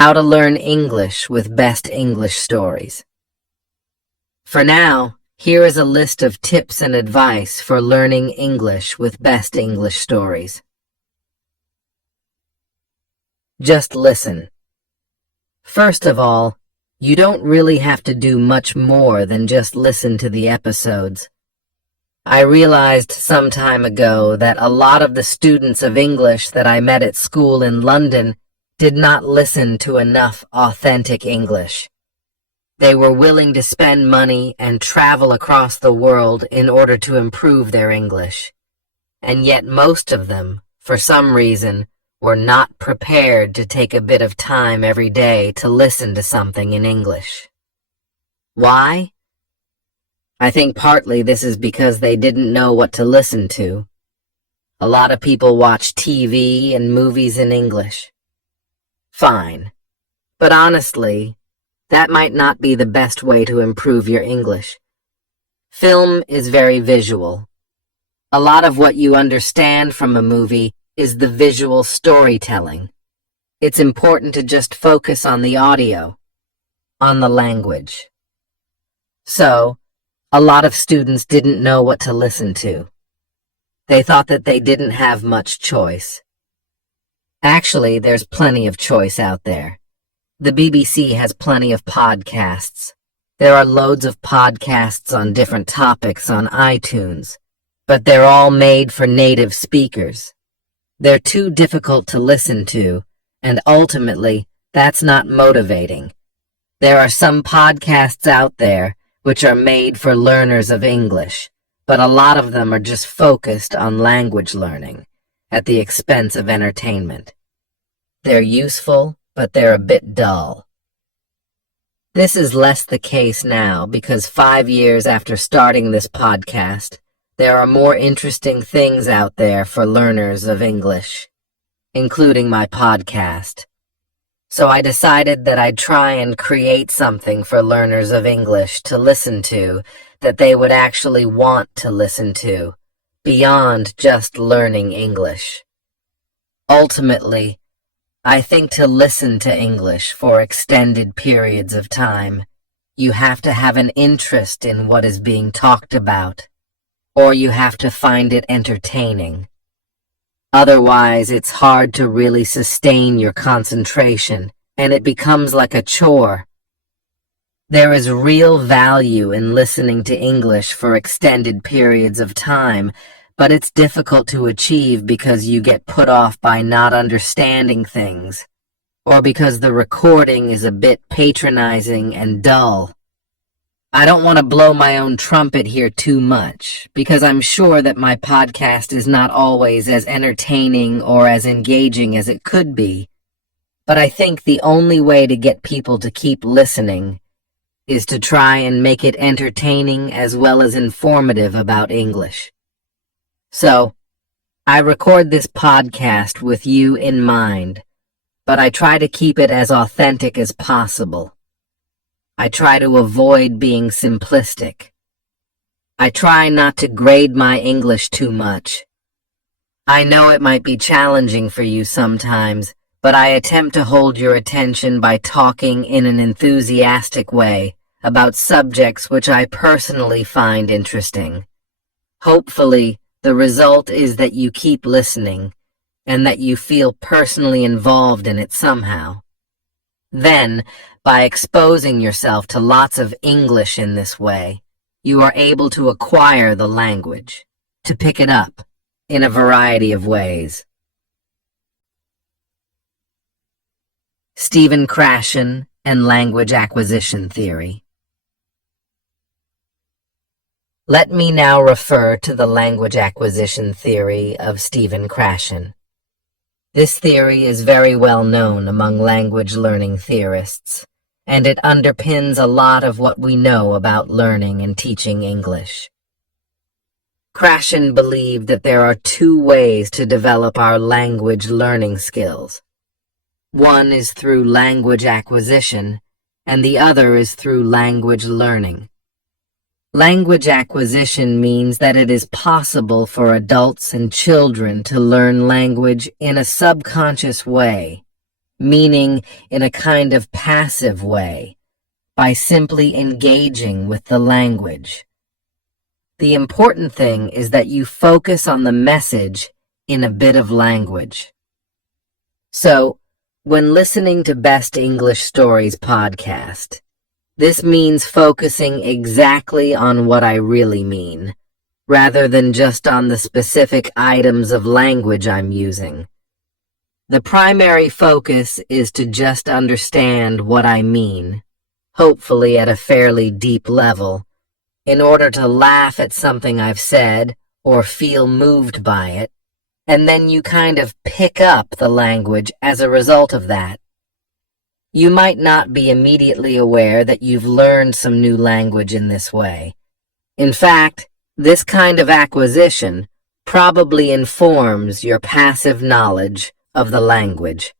How to learn English with best English stories. For now, here is a list of tips and advice for learning English with best English stories. Just listen. First of all, you don't really have to do much more than just listen to the episodes. I realized some time ago that a lot of the students of English that I met at school in London did not listen to enough authentic English. They were willing to spend money and travel across the world in order to improve their English. And yet most of them, for some reason, were not prepared to take a bit of time every day to listen to something in English. Why? I think partly this is because they didn't know what to listen to. A lot of people watch TV and movies in English. Fine. But honestly, that might not be the best way to improve your English. Film is very visual. A lot of what you understand from a movie is the visual storytelling. It's important to just focus on the audio, on the language. So, a lot of students didn't know what to listen to. They thought that they didn't have much choice. Actually, there's plenty of choice out there. The BBC has plenty of podcasts. There are loads of podcasts on different topics on iTunes, but they're all made for native speakers. They're too difficult to listen to, and ultimately, that's not motivating. There are some podcasts out there which are made for learners of English, but a lot of them are just focused on language learning at the expense of entertainment. They're useful, but they're a bit dull. This is less the case now because 5 years after starting this podcast, there are more interesting things out there for learners of English, including my podcast. So I decided that I'd try and create something for learners of English to listen to that they would actually want to listen to, beyond just learning English. Ultimately, I think to listen to English for extended periods of time, you have to have an interest in what is being talked about, or you have to find it entertaining. Otherwise, it's hard to really sustain your concentration, and it becomes like a chore. There is real value in listening to English for extended periods of time, but it's difficult to achieve because you get put off by not understanding things, or because the recording is a bit patronizing and dull. I don't want to blow my own trumpet here too much, because I'm sure that my podcast is not always as entertaining or as engaging as it could be, but I think the only way to get people to keep listening is to try and make it entertaining as well as informative about English. So, I record this podcast with you in mind, but I try to keep it as authentic as possible. I try to avoid being simplistic. I try not to grade my English too much. I know it might be challenging for you sometimes, but I attempt to hold your attention by talking in an enthusiastic way about subjects which I personally find interesting. Hopefully, the result is that you keep listening and that you feel personally involved in it somehow. Then, by exposing yourself to lots of English in this way, you are able to acquire the language, to pick it up in a variety of ways. Stephen Krashen and Language Acquisition Theory. Let me now refer to the language acquisition theory of Stephen Krashen. This theory is very well known among language learning theorists, and it underpins a lot of what we know about learning and teaching English. Krashen believed that there are two ways to develop our language learning skills. One is through language acquisition, and the other is through language learning. Language acquisition means that it is possible for adults and children to learn language in a subconscious way, meaning in a kind of passive way, by simply engaging with the language. The important thing is that you focus on the message in a bit of language. So, when listening to Best English Stories podcast, this means focusing exactly on what I really mean, rather than just on the specific items of language I'm using. The primary focus is to just understand what I mean, hopefully at a fairly deep level, in order to laugh at something I've said or feel moved by it, and then you kind of pick up the language as a result of that. You might not be immediately aware that you've learned some new language in this way. In fact, this kind of acquisition probably informs your passive knowledge of the language.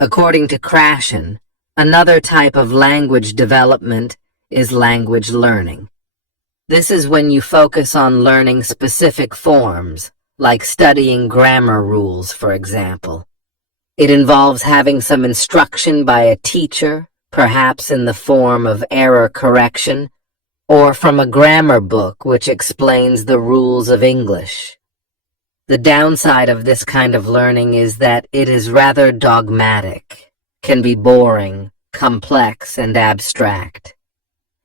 According to Krashen, another type of language development is language learning. This is when you focus on learning specific forms, like studying grammar rules, for example. It involves having some instruction by a teacher, perhaps in the form of error correction, or from a grammar book which explains the rules of English. The downside of this kind of learning is that it is rather dogmatic, can be boring, complex, and abstract.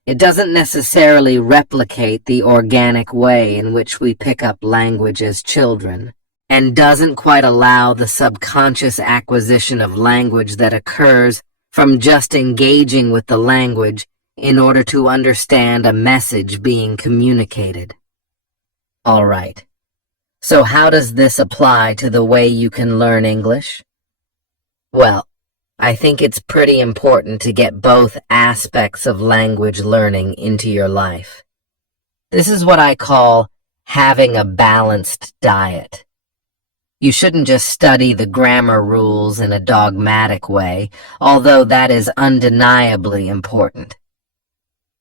It doesn't necessarily replicate the organic way in which we pick up language as children, and doesn't quite allow the subconscious acquisition of language that occurs from just engaging with the language in order to understand a message being communicated. All right. So how does this apply to the way you can learn English? Well, I think it's pretty important to get both aspects of language learning into your life. This is what I call having a balanced diet. You shouldn't just study the grammar rules in a dogmatic way, although that is undeniably important.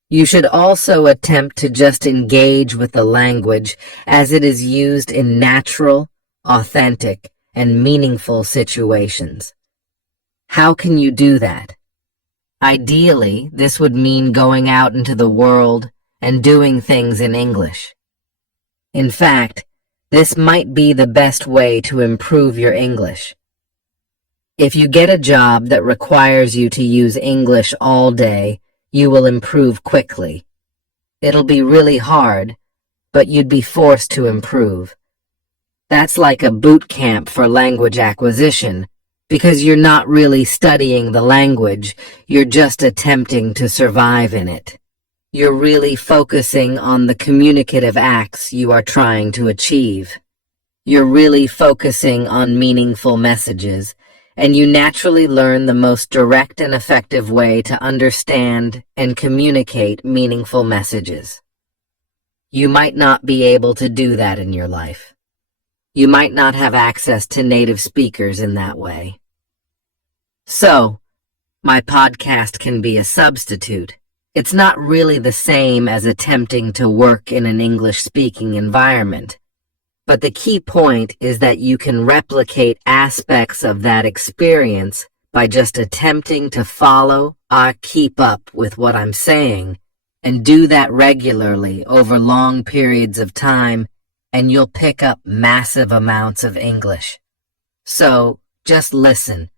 You should also attempt to just engage with the language as it is used in natural, authentic, and meaningful situations. How can you do that? Ideally, this would mean going out into the world and doing things in English. In fact, this might be the best way to improve your English. If you get a job that requires you to use English all day, you will improve quickly. It'll be really hard, but you'd be forced to improve. That's like a boot camp for language acquisition, because you're not really studying the language, you're just attempting to survive in it. You're really focusing on the communicative acts you are trying to achieve. You're really focusing on meaningful messages, and you naturally learn the most direct and effective way to understand and communicate meaningful messages. You might not be able to do that in your life. You might not have access to native speakers in that way. So, my podcast can be a substitute. It's not really the same as attempting to work in an English-speaking environment. But the key point is that you can replicate aspects of that experience by just attempting to follow or keep up with what I'm saying, and do that regularly over long periods of time, and you'll pick up massive amounts of English. So, just listen.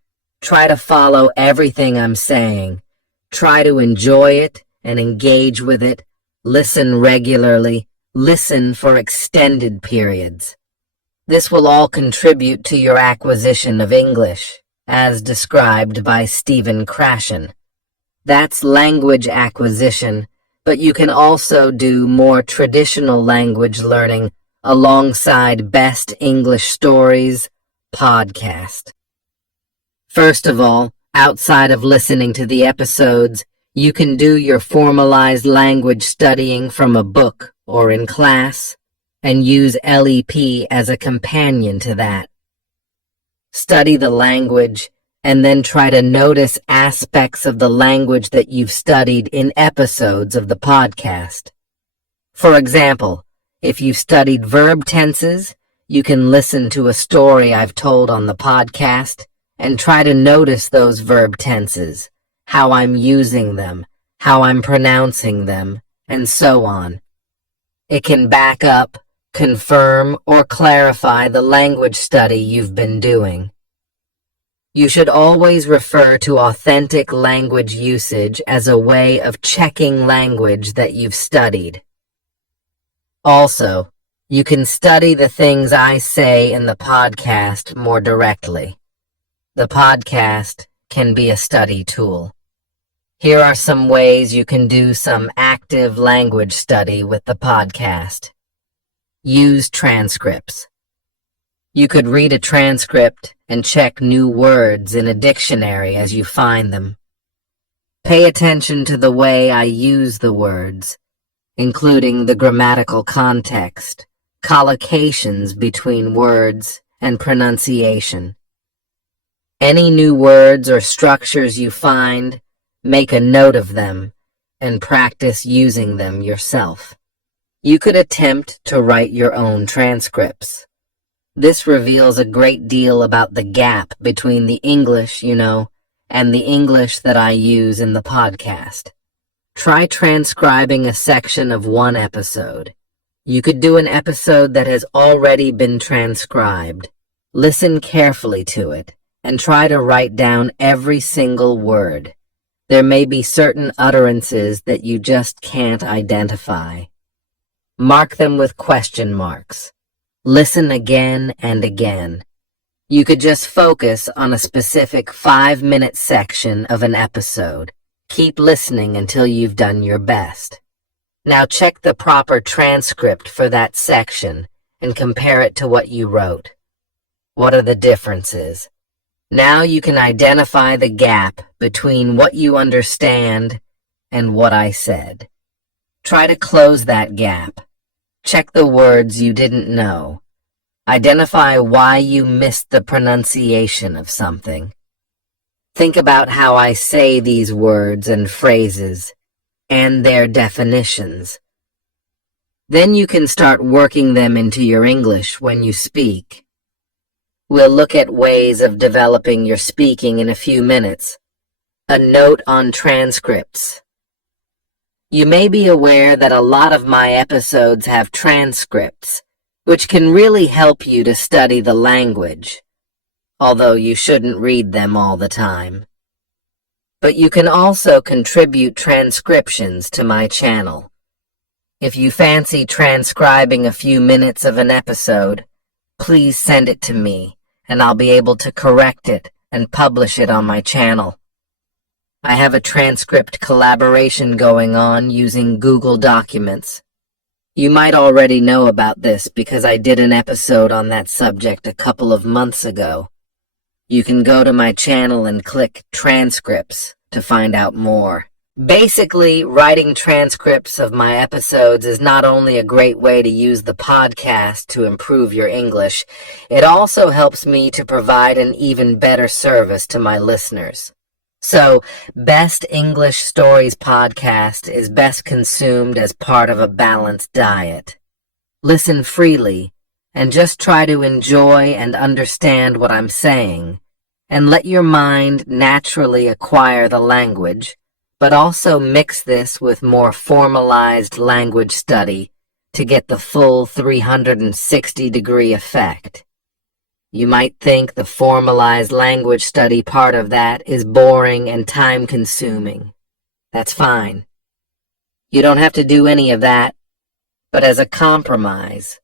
Try to follow everything I'm saying. Try to enjoy it and engage with it. Listen regularly. Listen for extended periods. This will all contribute to your acquisition of English, as described by Stephen Krashen. That's language acquisition, but you can also do more traditional language learning alongside Best English Stories podcast. First of all, outside of listening to the episodes, you can do your formalized language studying from a book or in class, and use LEP as a companion to that. Study the language, and then try to notice aspects of the language that you've studied in episodes of the podcast. For example, if you've studied verb tenses, you can listen to a story I've told on the podcast and try to notice those verb tenses, how I'm using them, how I'm pronouncing them, and so on. It can back up, confirm, or clarify the language study you've been doing. You should always refer to authentic language usage as a way of checking language that you've studied. Also, you can study the things I say in the podcast more directly. The podcast can be a study tool. Here are some ways you can do some active language study with the podcast. Use transcripts. You could read a transcript and check new words in a dictionary as you find them. Pay attention to the way I use the words, including the grammatical context, collocations between words, and pronunciation. Any new words or structures you find, make a note of them and practice using them yourself. You could attempt to write your own transcripts. This reveals a great deal about the gap between the English you know and the English that I use in the podcast. Try transcribing a section of one episode. You could do an episode that has already been transcribed. Listen carefully to it and try to write down every single word. There may be certain utterances that you just can't identify. Mark them with question marks. Listen again and again. You could just focus on a specific 5-minute section of an episode. Keep listening until you've done your best. Now check the proper transcript for that section and compare it to what you wrote. What are the differences? Now you can identify the gap between what you understand and what I said. Try to close that gap. Check the words you didn't know. Identify why you missed the pronunciation of something. Think about how I say these words and phrases and their definitions. Then you can start working them into your English when you speak. We'll look at ways of developing your speaking in a few minutes. A note on transcripts. You may be aware that a lot of my episodes have transcripts, which can really help you to study the language, although you shouldn't read them all the time. But you can also contribute transcriptions to my channel. If you fancy transcribing a few minutes of an episode, please send it to me, and I'll be able to correct it and publish it on my channel. I have a transcript collaboration going on using Google Documents. You might already know about this because I did an episode on that subject a couple of months ago. You can go to my channel and click Transcripts to find out more. Basically, writing transcripts of my episodes is not only a great way to use the podcast to improve your English, it also helps me to provide an even better service to my listeners. So, Best English Stories podcast is best consumed as part of a balanced diet. Listen freely and just try to enjoy and understand what I'm saying, and let your mind naturally acquire the language, but also mix this with more formalized language study to get the full 360-degree effect. You might think the formalized language study part of that is boring and time-consuming. That's fine. You don't have to do any of that, but as a compromise,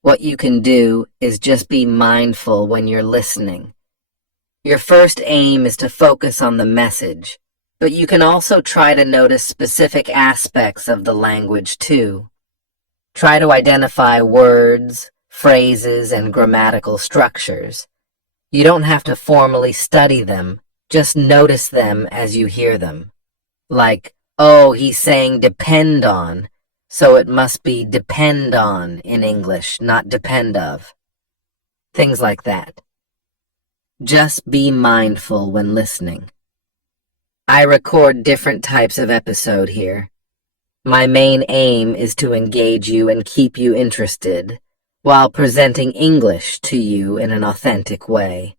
what you can do is just be mindful when you're listening. Your first aim is to focus on the message, but you can also try to notice specific aspects of the language too. Try to identify words, phrases, and grammatical structures. You don't have to formally study them, just notice them as you hear them. Like, oh, he's saying depend on, so it must be depend on in English, not depend of. Things like that. Just be mindful when listening. I record different types of episode here. My main aim is to engage you and keep you interested, while presenting English to you in an authentic way.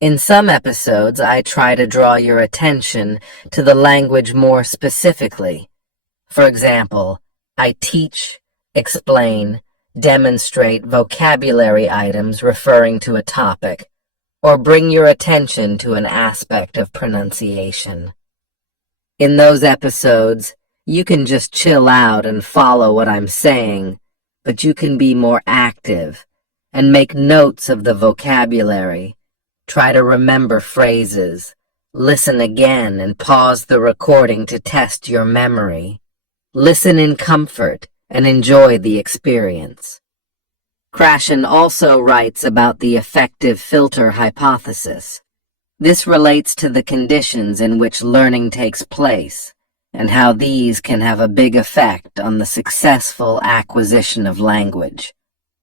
In some episodes, I try to draw your attention to the language more specifically. For example, I teach, explain, demonstrate vocabulary items referring to a topic, or bring your attention to an aspect of pronunciation. In those episodes, you can just chill out and follow what I'm saying, but you can be more active and make notes of the vocabulary. Try to remember phrases. Listen again and pause the recording to test your memory. Listen in comfort and enjoy the experience. Krashen also writes about the effective filter hypothesis. This relates to the conditions in which learning takes place and how these can have a big effect on the successful acquisition of language.